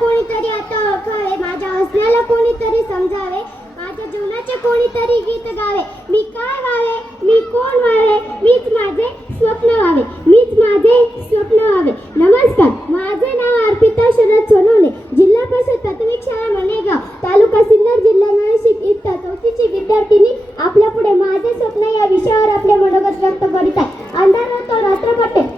कोणीतरी आता ओळखावे, माझ्या हसण्याला कोणीतरी समजावे, माझ्या जीवनाचे कोणीतरी गीत गावे. मी काय व्हावे, मी कोण व्हावे, मीच माझे स्वप्न व्हावे, मीच माझे स्वप्न व्हावे. नमस्कार, माझे नाव अर्पिता शरद सोनवणे, जिल्हा परिषद प्राथमिक शाळा मनेगाव, तालुका सिन्नर, जिल्हा नाशिक, इयत्ता 4ची विद्यार्थिनी आपल्या पुढे माझे स्वप्न या विषयावर आपले मनोगत व्यक्त करीत आहे. अंधार होतो, रात्र पडते,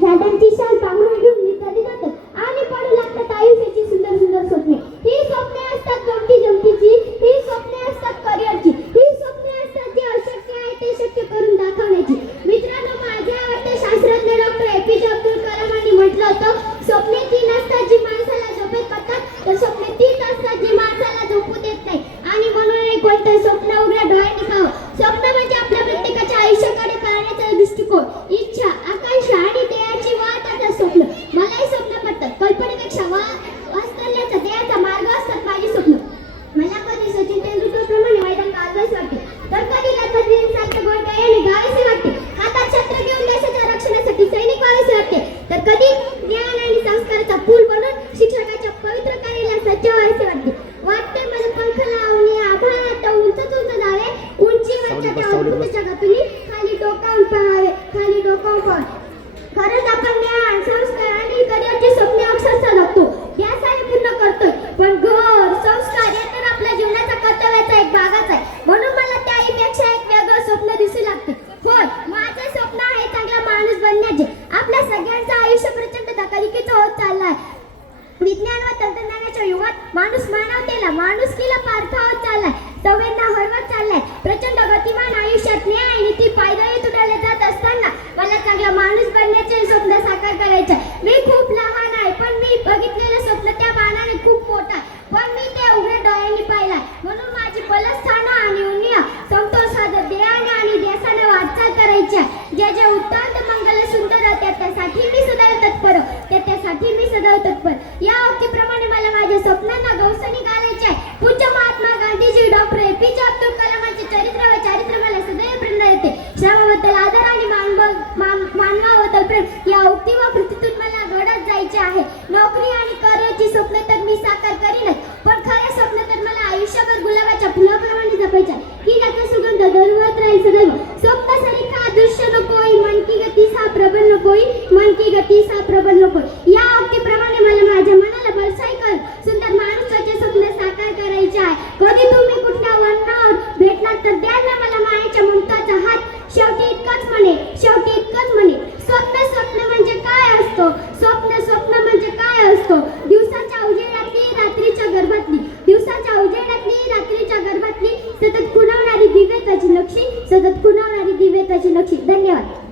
झाडांची शाल पांघरून घेऊन मी चालली जातो आणि पडू लागतात आयुष्याची सुंदर सुंदर स्वप्ने. ही स्वप्ने असतात गमती जमतीची, ही स्वप्ने असतात करिअरची, ही स्वप्ने असतात जी अशक्य आहे ते शक्य करून दाखवण्याची. मित्रांनो, माझे आवडते शास्त्रज्ञ डॉक्टर APJ अब्दुल कलामांनी म्हटलं होतं, स्वप्ने ती नसतात जी माणसाला झोपेत करतात, तर स्वप्ने तीच असतात जी माणसाला झोपू देत नाही. आणि म्हणून कोणतं स्वप्न उघड्या डोळ्यांनी पाहावं. स्वप्न म्हणजे आपल्या प्रत्येकाच्या आयुष्याकडे पाहण्याचा दृष्टिकोन, इच्छा, आकांक्षा आणि ध्येयाची वाट स्वप्न. मलाही स्वप्न पडतात, कल्पनेपेक्षा वास्तव्याचा ध्येयाचा मार्ग असतात माझी स्वप्न. मला कधी सचिन तेंडुलकर प्रमाणे मैदान गाजवायचे वाटते, तर कधी लता गोडके गावायचे वाटते, हातात छत्र घेऊन देशाच्या रक्षणासाठी सैनिक व्हायचे वाटते, तर कधी ज्ञान आणि संस्काराचा पूल बनून शिक्षकाच्या पवित्र कार्याला सज्ज व्हायचे वाटते मला पंख लावून आभाळात उंच उंच जावे, उंचीवरच्या त्या अद्भुत जगातून खाली डोकावून पहावे, खाली डोकावून पहावे. खरंच आपण ज्ञान, संस्कार आणि करिअरची स्वप्ने अक्षरशः जगतो, त्यासाठी पूर्ण करतोय, पण घर, संस्कार हे तर आपल्या जीवनाचा कर्तव्याचा एक भागच आहे. म्हणून मला त्याहीपेक्षा एक वेगळं स्वप्न दिसू लागते. होय, माझे स्वप्न आहे चांगला माणूस बनण्याचे. आपल्या सगळ्यांचं आयुष्य प्रचंड धकाधकीचं होत चाललं आहे. विज्ञान व तंत्रज्ञानाच्या युगात माणूस मानवतेला, माणुसकीला पारखावत चाललाय, सवयींना हरवत चाललाय. प्रचंड गतिमान आयुष्यात न्याय नीती पायदळी तुडवले जात असताना मला चांगला माणूस बनण्याचे स्वप्न साकार करायचे. मी खूप लहान आहे, पण मी बघितलेलं स्वप्न त्या मानाने खूप मोठं आहे, पण मी ते उघड्या डोळ्यांनी पाहिलाय. म्हणून माझी बलस्थानं आणि उन्निया समतोल साधत ध्येयाने आणि ध्यासाने वाटचाल करायची आहे. जे जे उत्तम मंगल सुंदर त्यासाठी मी सदैव तत्पर, त्यासाठी मी सदैव तत्पर. या उक्तीप्रमाणे मला माझ्या स्वप्नांना गवसणी घालायचे आहे. पूज्य महात्मा गांधीजी, डॉक्टर APJ अब्दुल कलामांचे चारित्र्य मला सदैव प्रेरणा देते. श्रमाबद्दल आदर आणि मानवाबद्दल प्रेम या उक्ती व कृतीतून मला घडत जायचे आहे. नोकरी आणि करिअरची स्वप्न तर मी साकार करीनच, पण खरे स्वप्न तर मला आयुष्यभर गुलाबाच्या फुलाप्रमाणे जपायचे आहे, की त्याचा सुगंध दरवळत राहील सदैव. स्वप्न सरीखा दृश्य नकोई, मन की गती सा प्रबल नकोई, मन की गती सा प्रबल नकोई. या उक्तीप्रमाणे मला माझ्या मनाला बरसाई कर सुंदर माणसाचे स्वप्न साकार करायचे आहे. कधी तुम्ही कुठल्या वनावर भेटलात तर द्या ना मला मायेच्या ममताचा हात. शेवटी इतकंच म्हणे, शेवटी इतकंच म्हणे, स्वप्न स्वप्न म्हणजे काय असतो, स्वप्न म्हणजे काय असतो. दिवसाच्या उजेडातली, रात्रीच्या गर्भातली, दिवसाच्या उजेडातली, रात्रीच्या गर्भातली सतत खुणवणारी दिव्यताची नक्षी, सतत खुणवणारी दिव्यताची नक्षी. धन्यवाद.